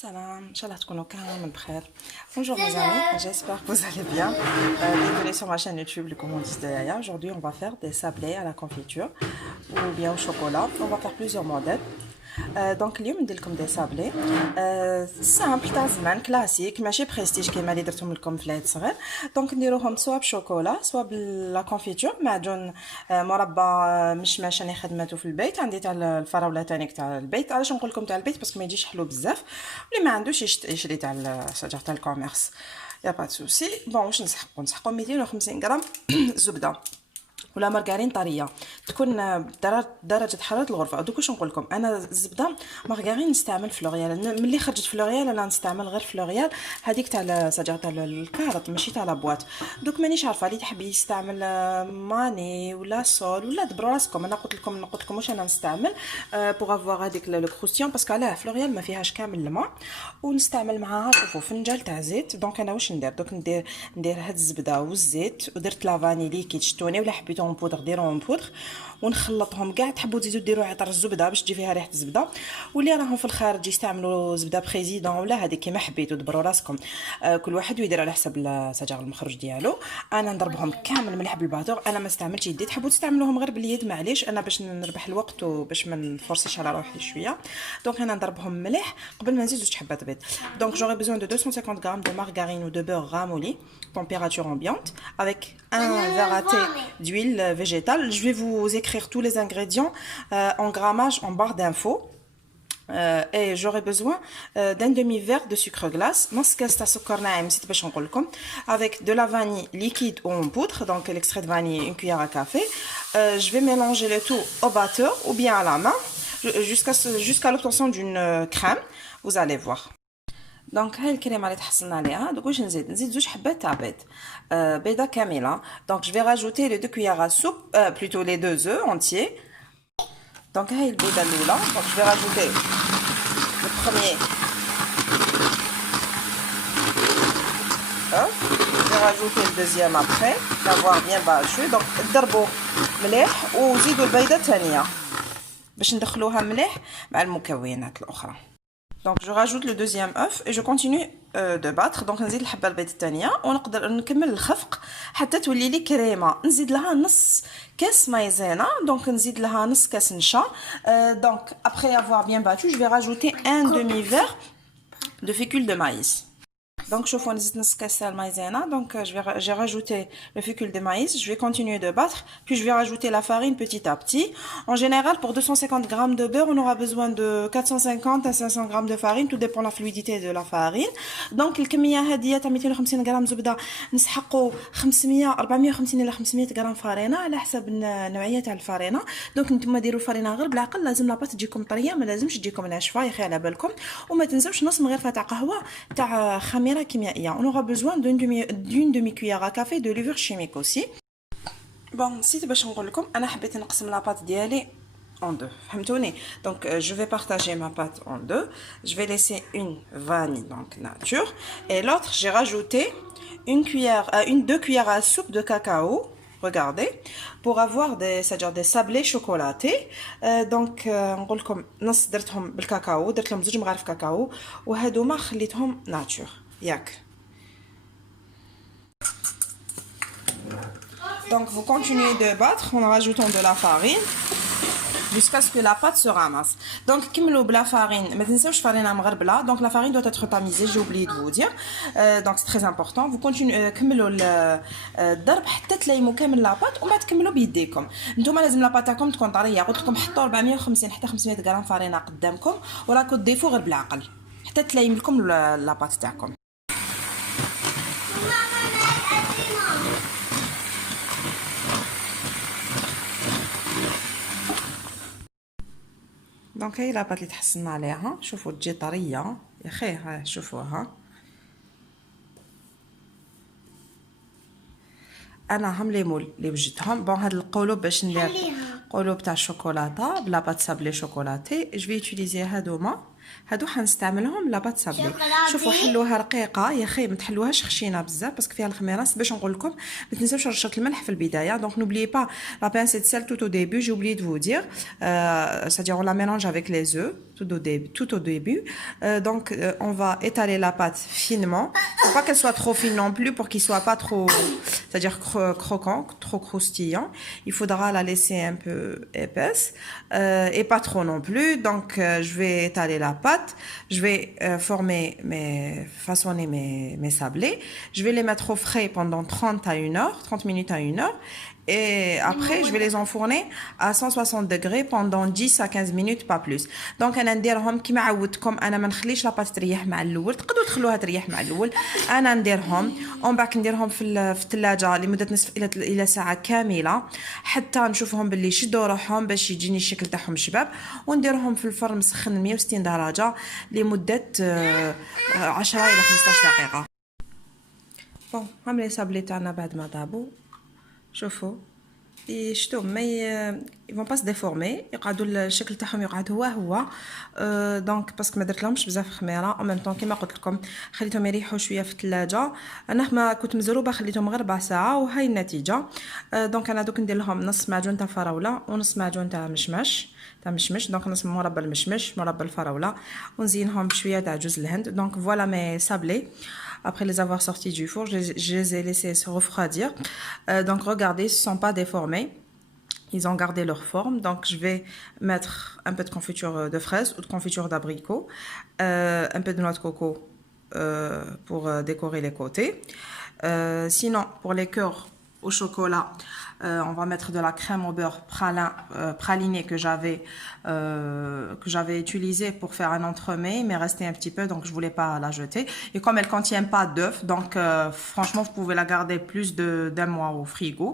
Salam, Inch'Allah تكونوا كامل بخير. Bonjour mes amis, j'espère que vous allez bien. Bienvenue sur ma chaîne YouTube, le commandiste de Yaya. Aujourd'hui, on va faire des sablés à la confiture ou bien au chocolat. On va faire plusieurs modèles. دونك اليوم ندير لكم دي صابلي سامبل تاع زمان كلاسيك ماشي بريستيج كيما اللي درتهم لكم في العيد صغير. دونك نديروهم سوا بشوكولا سوا بلا كونفيتور معجون مربى مشماش راني خدمته في البيت. عندي تاع الفراوله تاني تاع البيت. علاش نقول لكم تاع البيت باسكو ما يجيش حلو بزاف. اللي ما عندوش يشري تاع الشجر تاع الكوميرس يا با سوسي. بون واش نسحقوا 250 غرام زبده ولا مارغرين طريه تكون درجه حراره الغرفه. دوك واش نقول لكم انا الزبده مارغرين نستعمل فلوريال. ملي خرجت فلوريال انا نستعمل غير فلوريال هذيك تاع سجر تاع الكارط ماشي تاع لابواط. دوك مانيش عارفه اللي تحب يستعمل ماني ولا سول ولا دبروا راسكم. انا قلت لكم واش انا نستعمل بوغ افوار هذيك لو كروستيون باسكو علاه فلوريال ما فيهاش كامل الماء. ونستعمل معاها شوفوا فنجان تاع زيت. دونك انا واش ندير دوك ندير هاد الزبده والزيت ودرت لافاني ليكيد شتوني ولا حبيتو اون بودر ديروه اون بودر ونخلطهم كاع. تحبوا تزيدوا ديروا عطر الزبده باش تجي فيها ريحه الزبده. واللي راهم في الخارج يستعملوا زبده بريزيدون ولا هذيك كيما حبيتوا دبروا راسكم. كل واحد يدير على حسب السجر المخرج ديالو. انا نضربهم كامل مليح بالباتور. انا ما استعملتش يدي. تحبوا تستعملوهم غير باليد معليش انا باش نربح الوقت وباش ما نفرصيش على روحي شويه. دونك انا نضربهم مليح قبل ما نزيد زوج حبات بيض. Donc j'aurai besoin de 250 g de margarine ou de beurre ramolli, température ambiante, avec un verre à thé d'huile végétale. Je vais vous écrire tous les ingrédients en grammage en barre d'infos. Et j'aurai besoin d'un demi-verre de sucre glace, نص كاس تاع سكر ناعم نسيت باش نقول لكم, avec de la vanille liquide ou en poudre, donc l'extrait de vanille, une cuillère à café. Je vais mélanger le tout au batteur ou bien à la main jusqu'à l'obtention d'une crème. Vous allez voir. دونك هاي الكريمه اللي تحصلنا عليها. دوك واش نزيد زوج حبات تاع بيض بيضه كامله. دونك جو في راجوتي لي 2 cuillères à soupe plutôt les 2 œufs entiers. دونك هاي البيضه الاولى. دونك جو في راجوتي le premier œuf. Je vais rajouter le deuxième après l'avoir bien battu. donc ضربوا مليح وزيدوا البيضه الثانيه باش ندخلوها مليح مع المكونات الاخرى. Donc je rajoute le deuxième œuf et je continue de battre. donc نزيد الحبه البيض الثانيه ونقدر نكمل الخفق حتى تولي لي كريمه. نزيد لها نص كاس مايزينا. donc نزيد لها نص كاس نشا. donc après avoir bien battu je vais rajouter un demi-verre de fécule de maïs. Donc شوفوا نزيد نص كاس تاع المايزينا. donc j'ai rajouté le fécule de maïs. je vais continuer de battre puis je vais rajouter la farine petit à petit. En général pour 250 g de beurre on aura besoin de 450 à 500 g de farine, tout dépend de la fluidité de la farine. donc الكميه هذه تاع 250 g زبده نسحقوا 450 الى 500 g فرينه على حسب النوعيه تاع الفرينه. donc نتوما ديروا الفرينه غير بالعقل. لازم لاباط تجيكم طريه ما لازمش تجيكم ناشفه يا اخي على بالكم. وما تنساوش نص مغرفه تاع قهوه تاع خميره كيميائيه. on aura besoin d'une demi-cuillère à café de levure chimique aussi. bon نسيت باش نقول لكم انا حبيت نقسم لاباط ديالي en deux. فهمتوني. donc je vais partager ma pâte en deux. je vais laisser une vanille donc nature et l'autre j'ai rajouté deux cuillères à soupe de cacao. regardez pour avoir des sablés chocolatés. donc نقول لكم نص درتهم بالكاكاو درت لهم زوج مغارف كاكاو وهذوما خليتهم ناتور ياك. donc vous continuez de battre en rajoutant de la farine jusqu'à ce que la pâte se ramasse. donc كملوا بلا farine. ما تنساوش farine مغربله. donc la farine doit être tamisée, j'ai oublié de vous dire. donc c'est très important. vous continuez كملوا الضرب حتى تليموا كامل لاباط وما تكملوا بيديكم. نتوما لازم لاباط تاعكم تكون طريه. قلت لكم حطوا 450 حتى 500 غرام فرينه قدامكم وراكم تضيفوا غير بالعقل حتى تليم لكم لاباط تاعكم. دونك هاي لاباط اللي تحصلنا عليها. شوفوا تجي طريه يا اخي. ها شوفوها. انا هم ليمول اللي وجدتهم. بون هاد القلوب باش ندير قلوب تاع الشوكولاته بلا بات سابلي شوكولاتي. جو في utiliser هادوما هادو حنستعملهم لا بات سابلي. شوفوا حلوها رقيقه يا خي، ما تحلوهاش خشينه بزاف باسكو فيها الخميره. باش نقول لكم ما تنساوش رشه الملح في البدايه. دونك n'oubliez pas la pincée de sel tout au début. J'ai oublié de vous dire, c'est-à-dire on la mélange avec les œufs tout au début. Donc on va étaler la pâte finement. Faut pas qu'elle soit trop fine non plus pour qu'il soit pas trop, c'est-à-dire croquant, trop croustillant. Il faudra la laisser un peu épaisse et pas trop non plus. Donc je vais étaler la pâte, je vais façonner mes sablés. Je vais les mettre au frais pendant 30 minutes à 1 heure. Et après, je vais les enfourner à 160 degrés pendant 10 à 15 minutes, pas plus. Donc, أنا نديرهم كيما عودتكم. أنا ما نخليش لاباط تريح مع الأول. تقدروا تخلوها تريح مع الأول. أنا نديرهم ومن بعد نديرهم في الثلاجة لمدة نصف إلى ساعة كاملة حتى نشوفهم باللي شدوا روحهم باش يجيني الشكل تاعهم شباب. ونديرهم في الفرن مسخن 160 درجة لمدة 10 إلى 15 دقيقة. بون هم لي سابلي تاعنا بعد ما طابوا. شوفوا يشتو ما يفون با ديفورمي، يقعدوا الشكل تاعهم يقعد هو دونك باسكو ما درتلهمش بزاف خميره. او ميم طون كيما قلت لكم خليتهم يريحوا شويه في الثلاجه. انا ما كنت مزروبه خليتهم غير 4 ساعه وهاي النتيجه. دونك انا دوك ندير لهم نص معجون تاع فراوله ونص معجون تاع مشمش. دونك نص مربى المشمش مربى الفراوله ونزينهم بشويه تاع جوز الهند. دونك فوالا مي سابلي. Après les avoir sortis du four, je les ai laissés se refroidir. Donc regardez, ils ne sont pas déformés. Ils ont gardé leur forme. Donc je vais mettre un peu de confiture de fraises ou de confiture d'abricot. Un peu de noix de coco pour décorer les côtés. Sinon, pour les cœurs au chocolat, on va mettre de la crème au beurre pralinée que j'avais utilisée pour faire un entremets, mais restait un petit peu, donc je voulais pas la jeter. Et comme elle contient pas d'œufs, donc franchement vous pouvez la garder plus d'un mois au frigo,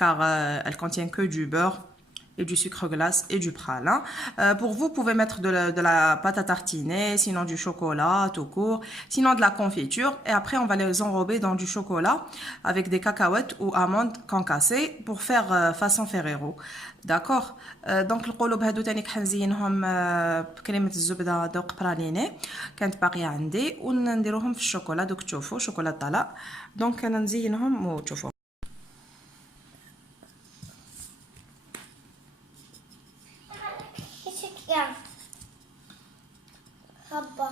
car elle contient que du beurre et du sucre glace et du pralin. Pour vous pouvez mettre de la pâte à tartiner, sinon du chocolat tout court, sinon de la confiture. Et après on va les enrober dans du chocolat avec des cacahuètes ou amandes concassées pour faire façon Ferrero. D'accord. Donc القلوب هادو تاني حنزينهم بكريمه الزبده ذوق براليني كانت باقيه عندي ونديروهم في الشوكولا. دوك تشوفوا شوكولا طلاء. دونك انا نزينهم وتشوفوا. حبة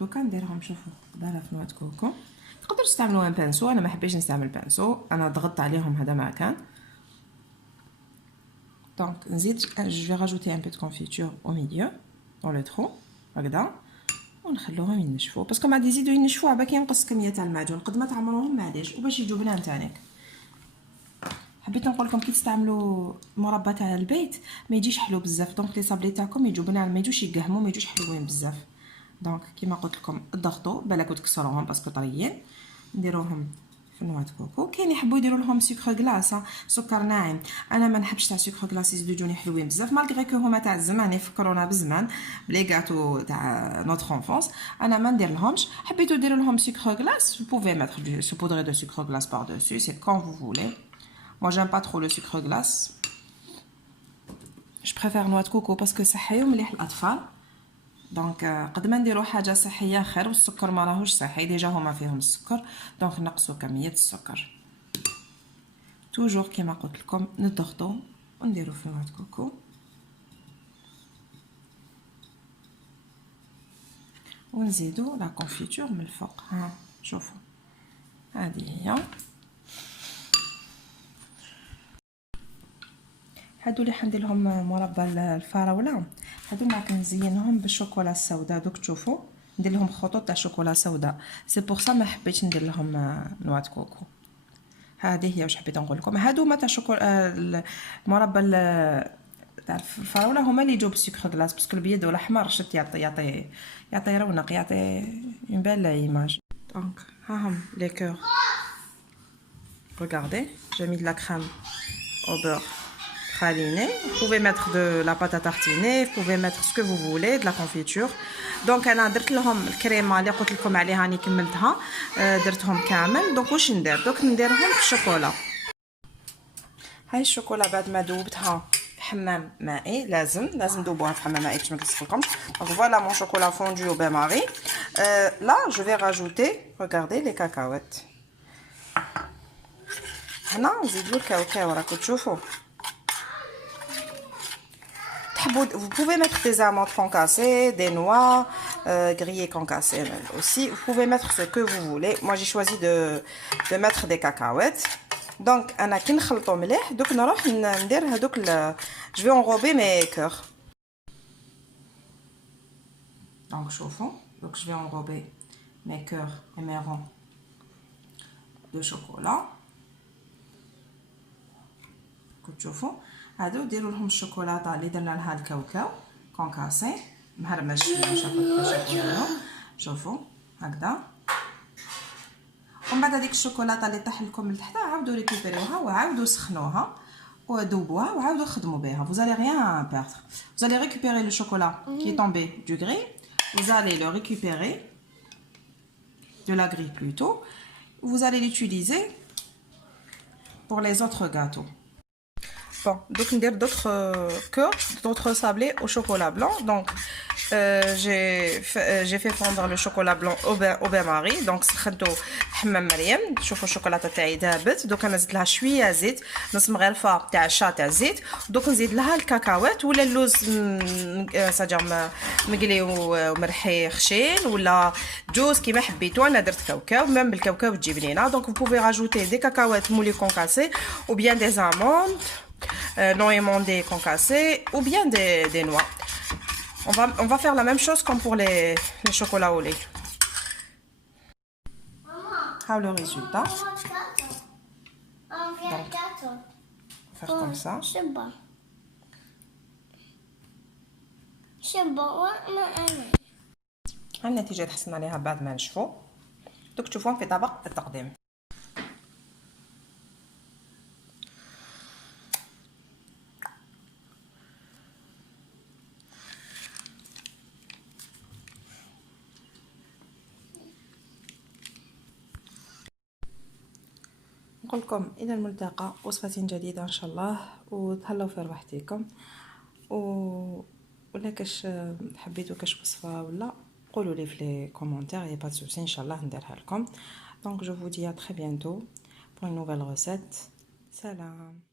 دوكا نديرهم. شوفوا دايره في نواه كوكو. تقدروا تستعملوا ان بانسو. انا ما حبيتش نستعمل بانسو، انا ضغطت عليهم هذا ما كان. دونك نزيد جو في راجوتي ان بو دو كونفيتور او ميليو دون لو ترو هكذا ونخلوهم ينشفوا باسكو ما يزيدوا ينشفوا عباك ينقص كميه تاع المعجون قد ما تعمروهم معليش وباش يجوا بنان تانيك. حبيت نقول لكم كي تستعملوا مربى تاع البيت ما يجيش حلو بزاف. دونك لي صابلي تاعكم يجوا بنان، ما يجوش يقهموا، ما يجوش حلوين بزاف. دونك كيما قلت لكم اضغطوا بالك وتكسروهم باسكو طريين. نديروهم في نواه كوكو. كاين يحبوا يديروا لهم سكر غلاس، سكر ناعم. انا ما نحبش تاع سكر غلاس يزيدوا يجوني حلوين بزاف مالغري كو هما تاع الزمان يفكرونا بزمان بلي غاتو تاع نوتر انفونس. انا ما ندير لهمش. حبيتوا ديروا لهم سكر غلاس vous pouvez mettre du saupoudré de sucre glace par dessus, c'est quand vous voulez. Moi j'aime pas trop le sucre glace, je préfère noix de coco parce que صحي ومليح للاطفال. دونك قد ما نديروا حاجه صحيه خير، والسكر ما راهوش صحي ديجا هما فيهم السكر. دونك نقصوا كميه السكر. توجور كيما قلت لكم نضغطوا ونديروا في نواه كوكو ونزيدوا لا كونفيتور من الفوق. ها شوفوا هذه هي. هادو اللي حندير لهم مربى الفراوله، هادو ما كنزينهم بالشوكولا السوداء. دوك تشوفوا ندير لهم خطوط تاع شوكولا سوداء. سي بور سا ما حبيتش ندير لهم نواه كوكو. هذه هي واش حبيت نقول لكم. هادو ما تاع شوكولا مربى تاع الفراوله هما اللي يجوا بالسكر غلاس باسكو البيض والاحمر شت يعطي رونق، يعطي اون بيل ايماج. دونك ها هم لي كور. Regardez, j'ai mis de la crème au beurre praliné. Vous pouvez mettre de la pâte à tartiner, vous pouvez mettre ce que vous voulez, de la confiture. Donc انا درت لهم الكريمه اللي قلت لكم عليها راني كملتها درتهم كامل. دونك واش ندير دوك نديرهم في الشوكولا. هاي الشوكولا بعد ما ذوبتها في حمام مائي لازم ذوبوها في حمام مائي باش ما تلصقلكمش. دونك فوالا مون شوكولا فوندو au bain marie. Là je vais rajouter regardez les cacahuètes. هنا نزيدو الكاوكاو راكم تشوفوا. Vous pouvez mettre des amandes concassées, des noix grillées concassées aussi. Vous pouvez mettre ce que vous voulez. Moi j'ai choisi de mettre des cacahuètes. Donc انا كي نخلطو مليح دوك نروح ندير هذوك je vais enrober mes cœurs. Donc chauffons. Donc je vais enrober mes cœurs et mes ronds de chocolat. تشوفوا هادو ديروا لهم الشوكولاطه اللي درنا لها الكاوكاو كونكاسي مهرمش شوفوا شوفوا هكذا. ومن بعد هذيك الشوكولاطه اللي طاح لكم لتحت عاودوا ريكوبيريوها وعاودوا سخنوها وذوبوها وعاودوا خدموا بها. Vous allez rien perdre. Vous allez récupérer le chocolat qui est tombé du gril. Vous allez le récupérer de la grille plutôt. Vous allez l'utiliser pour les autres gâteaux. Bon, donc ندير d'autres sablés au chocolat blanc. Donc j'ai fait fondre le chocolat blanc au bain marie. Donc سخنتو حمام مريم. شوفوا الشوكولاته تاعي ذابت. دوك انا زدت لها شويه زيت نص مغرفه تاع الشا تاع الزيت. دوك نزيد لها الكاكاوات ولا اللوز ساجر مقلي ومرحي خشين ولا جوز كيما حبيتو. انا درت كاوكاو ميم بالكاوكاو تجي بنينه. دونك vous pouvez rajouter des cacahuètes moulues concassées ou bien des amandes non émondées concassées ou bien des noix. On va faire la même chose comme pour les chocolats au lait. Ah, le résultat. Donc, faire comme ça. C'est bon. C'est bon. النتيجة تحسن عليها بعد ما نشفو. دوك تشوفوهم في طبق التقديم. نقول لكم الى الملتقى وصفة جديدة ان شاء الله وتهلاو في رواحتكم. ولا كاش حبيتو كاش وصفة ولا قولوا لي في لي كومونتير يا با سوسي ان شاء الله نديرها لكم. دونك جو فو دي ا تري بيانتو pour une nouvelle recette. Salam.